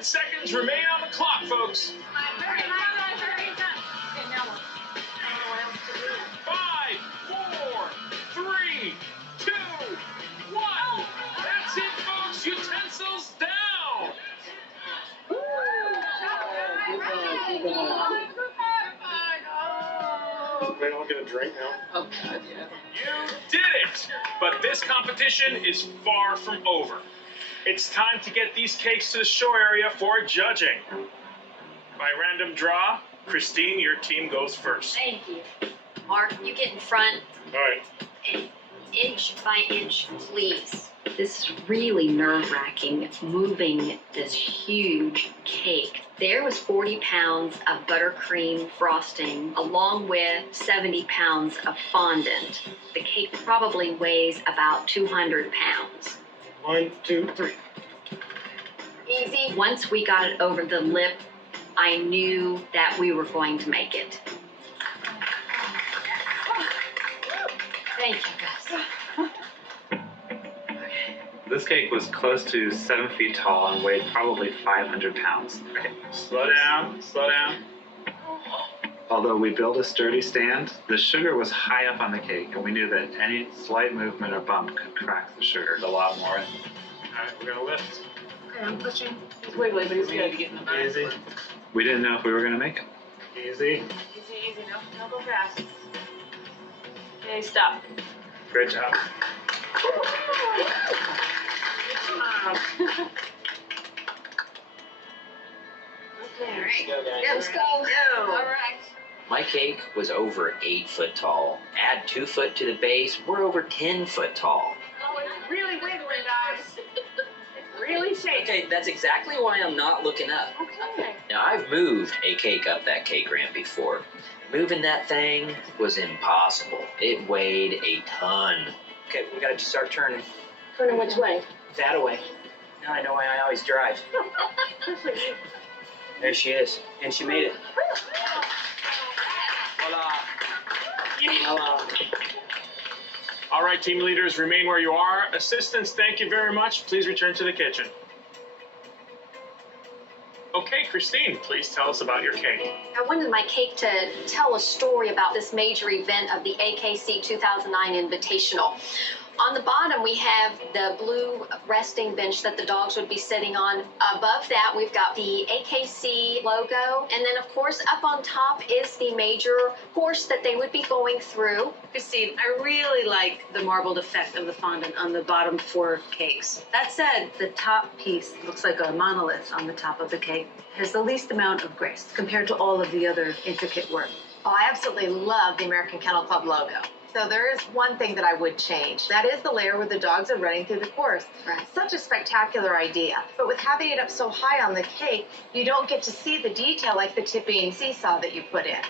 10 seconds remain on the clock, folks. Okay, now what? I don't know what else to do. 5, 4, 3, 2, 1. That's it, folks. Utensils down. Wait, I'll get a drink now. Oh, God, yeah. You did it! But this competition is far from over. It's time to get these cakes to the show area for judging. By random draw, Christine, your team goes first. Thank you. Mark, you get in front. All right. And inch by inch, please. This is really nerve-wracking, moving this huge cake. There was 40 pounds of buttercream frosting, along with 70 pounds of fondant. The cake probably weighs about 200 pounds. 1, 2, 3. Easy. Once we got it over the lip, I knew that we were going to make it. Thank you, guys. This cake was close to 7 feet tall and weighed probably 500 pounds. Okay, slow down, slow down. Although we built a sturdy stand, the sugar was high up on the cake, and we knew that any slight movement or bump could crack the sugar a lot more. All right, we're gonna lift. Okay, I'm pushing. He's wiggly, but he's good. Get in the back. Easy. We didn't know if we were going to make it. Easy. Easy. No go fast. Okay, stop. Great job. Okay. All right. Yeah, let's go. All right. My cake was over 8 foot tall. Add 2 foot to the base, we're over 10 foot tall. Oh, it's really wiggling, guys. It's really shaking. Okay, that's exactly why I'm not looking up. Okay. Now, I've moved a cake up that cake ramp before. Moving that thing was impossible. It weighed a ton. Okay, we gotta start turning. Turning which way? That away. Now I know why I always drive. There she is. And she made it. Voila. Voila. All right, team leaders, remain where you are. Assistants, thank you very much. Please return to the kitchen. Okay, Christine, please tell us about your cake. I wanted my cake to tell a story about this major event of the AKC 2009 Invitational. On the bottom, we have the blue resting bench that the dogs would be sitting on. Above that, we've got the AKC logo. And then, of course, up on top is the major course that they would be going through. Christine, I really like the marbled effect of the fondant on the bottom 4 cakes. That said, the top piece looks like a monolith on the top of the cake. Has the least amount of grace compared to all of the other intricate work. Oh, I absolutely love the American Kennel Club logo. So there is one thing that I would change. That is the layer where the dogs are running through the course. Right. Such a spectacular idea. But with having it up so high on the cake, you don't get to see the detail like the tipping seesaw that you put in.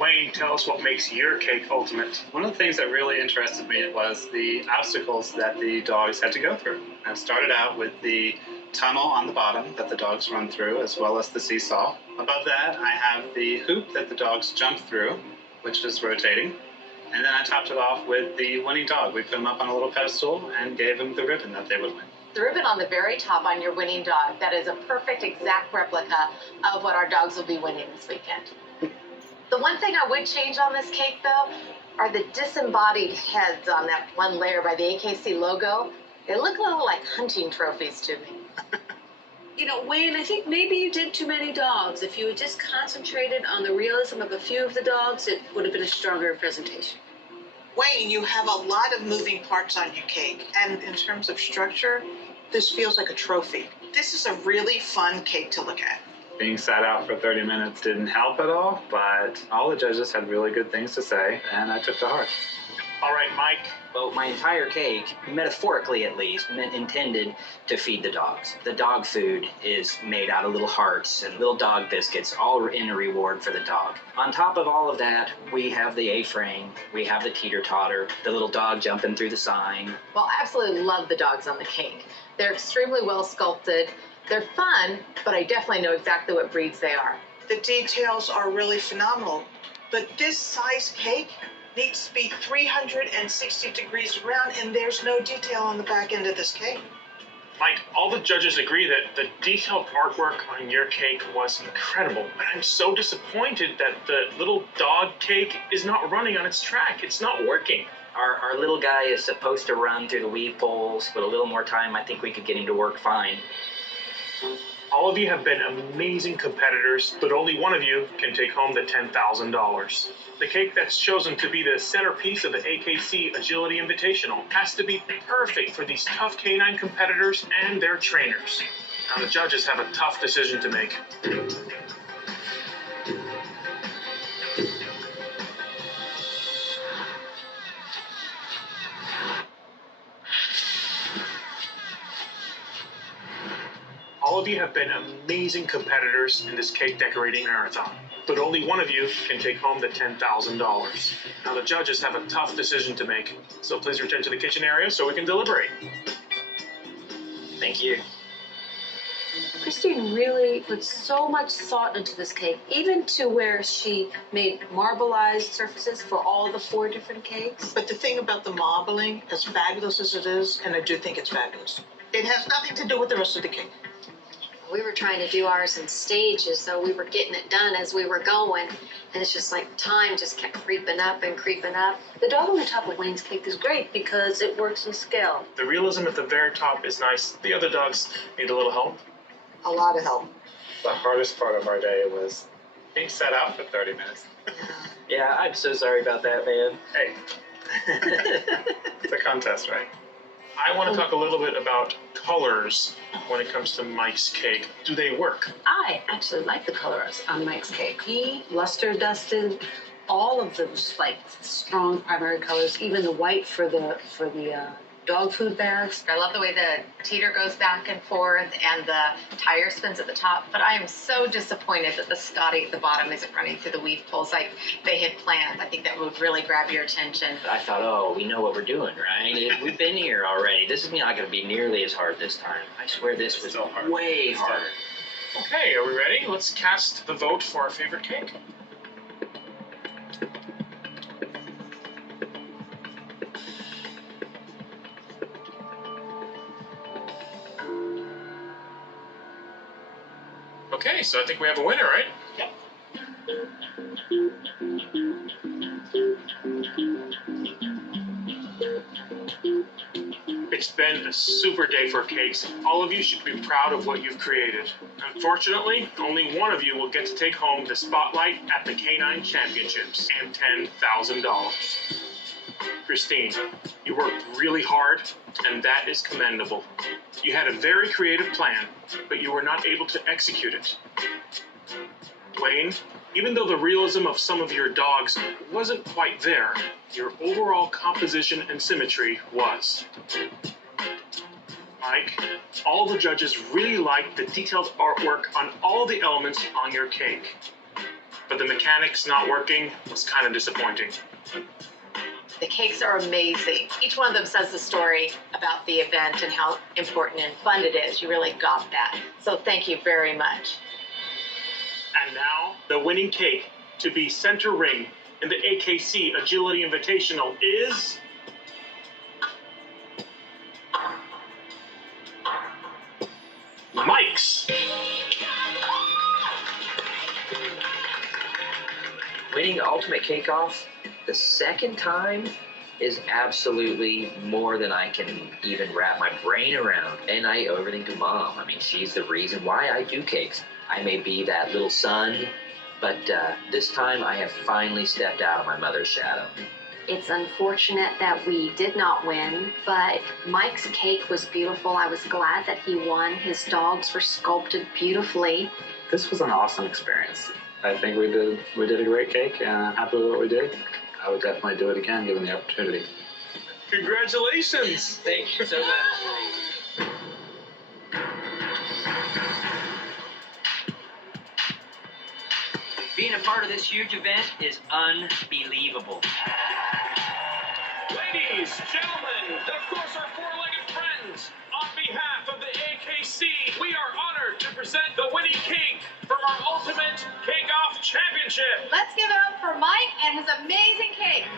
Wayne, tell us what makes your cake ultimate. One of the things that really interested me was the obstacles that the dogs had to go through. It started out with the tunnel on the bottom that the dogs run through, as well as the seesaw. Above that, I have the hoop that the dogs jump through, which is rotating. And then I topped it off with the winning dog. We put him up on a little pedestal and gave him the ribbon that they would win. The ribbon on the very top on your winning dog, that is a perfect exact replica of what our dogs will be winning this weekend. The one thing I would change on this cake, though, are the disembodied heads on that one layer by the AKC logo. They look a little like hunting trophies to me. You know, Wayne, I think maybe you did too many dogs. If you had just concentrated on the realism of a few of the dogs, it would have been a stronger presentation. Wayne, you have a lot of moving parts on your cake. And in terms of structure, this feels like a trophy. This is a really fun cake to look at. Being sat out for 30 minutes didn't help at all, but all the judges had really good things to say, and I took to heart. All right, Mike. Well, my entire cake, metaphorically at least, intended to feed the dogs. The dog food is made out of little hearts and little dog biscuits, all in a reward for the dog. On top of all of that, we have the A-frame, we have the teeter-totter, the little dog jumping through the sign. Well, I absolutely love the dogs on the cake. They're extremely well sculpted. They're fun, but I definitely know exactly what breeds they are. The details are really phenomenal. But this size cake needs to be 360 degrees around, and there's no detail on the back end of this cake. Mike, all the judges agree that the detailed artwork on your cake was incredible, but I'm so disappointed that the little dog cake is not running on its track. It's not working. Our little guy is supposed to run through the weave poles. With a little more time, I think we could get him to work fine. All of you have been amazing competitors, but only one of you can take home the $10,000. The cake that's chosen to be the centerpiece of the AKC Agility Invitational has to be perfect for these tough canine competitors and their trainers. Now the judges have a tough decision to make. All of you have been amazing competitors in this cake decorating marathon, but only one of you can take home the $10,000. Now the judges have a tough decision to make, so please return to the kitchen area so we can deliberate. Thank you. Christine really put so much thought into this cake, even to where she made marbleized surfaces for all the 4 different cakes. But the thing about the marbling, as fabulous as it is, and I do think it's fabulous, it has nothing to do with the rest of the cake. We were trying to do ours in stages, so we were getting it done as we were going. And it's just like time just kept creeping up and creeping up. The dog on the top of Wayne's cake is great because it works in scale. The realism at the very top is nice. The other dogs need a little help. A lot of help. The hardest part of our day was Being set out for 30 minutes. Yeah, I'm so sorry about that, man. Hey, It's a contest, right? I want to talk a little bit about colors when it comes to Mike's cake. Do they work? I actually like the colors on Mike's cake. He luster dusted all of those like strong primary colors, even the white for the dog food bags. I love the way the teeter goes back and forth and the tire spins at the top, but I am so disappointed that the Scotty at the bottom isn't running through the weave poles like they had planned. I think that would really grab your attention. I thought, oh, we know what we're doing, right? We've been here already. This is not going to be nearly as hard this time. I swear this was So hard. way harder. Okay, are we ready? Let's cast the vote for our favorite cake. Okay, so I think we have a winner, right? Yep. It's been a super day for cakes. All of you should be proud of what you've created. Unfortunately, only one of you will get to take home the spotlight at the Canine Championships and $10,000. Christine, you worked really hard, and that is commendable. You had a very creative plan, but you were not able to execute it. Wayne, even though the realism of some of your dogs wasn't quite there, your overall composition and symmetry was. Mike, all the judges really liked the detailed artwork on all the elements on your cake. But the mechanics not working was kind of disappointing. The cakes are amazing. Each one of them says the story about the event and how important and fun it is. You really got that. So thank you very much. And now, the winning cake to be center ring in the AKC Agility Invitational is... Mike's. Winning Ultimate Cake Off the second time is absolutely more than I can even wrap my brain around. And I owe everything to Mom. I mean, she's the reason why I do cakes. I may be that little son, but this time I have finally stepped out of my mother's shadow. It's unfortunate that we did not win, but Mike's cake was beautiful. I was glad that he won. His dogs were sculpted beautifully. This was an awesome experience. I think we did a great cake, and I'm happy with what we did. I would definitely do it again, given the opportunity. Congratulations! Thank you so much. Being a part of this huge event is unbelievable. Ladies, gentlemen, of course our four-legged friends, on behalf of the AKC, we are honored to present the winning cake from our Ultimate Cake Off Championship. Let's give it up for Mike and his amazing cake.